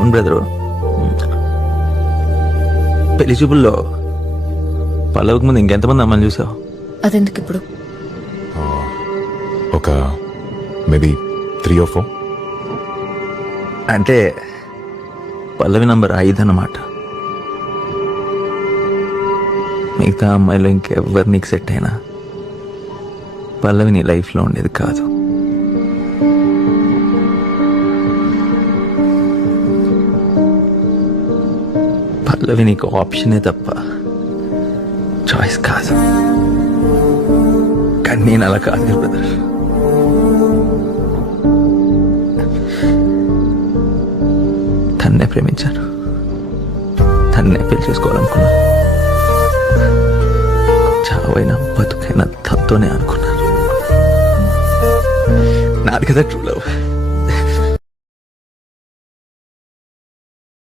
అవును బ్రదరు. పెళ్లి చూపుల్లో పల్లవికి ముందు ఇంకెంతమంది అమ్మని చూసావు? అదెందుకు ఇప్పుడు? ఒక మేబీ 3 or 4. అంటే పల్లవి నంబర్ 5 అన్నమాట. మిగతా అమ్మాయిలో ఇంకెవ్వరు నీకు సెట్ అయినా పల్లవి నీ లైఫ్లో ఉండేది కాదు. పల్లవి నీకు ఆప్షనే తప్ప చాయిస్ కాదు. కానీ నేను అలా కాదు బ్రదర్. తన్నే ప్రేమించాను, తన్నే పెళ్లి చేసుకోవాలనుకున్నాను. చావైనా బతుకైనా తనతోనే అనుకున్నాను. నాది కదా ట్రూ లవ్.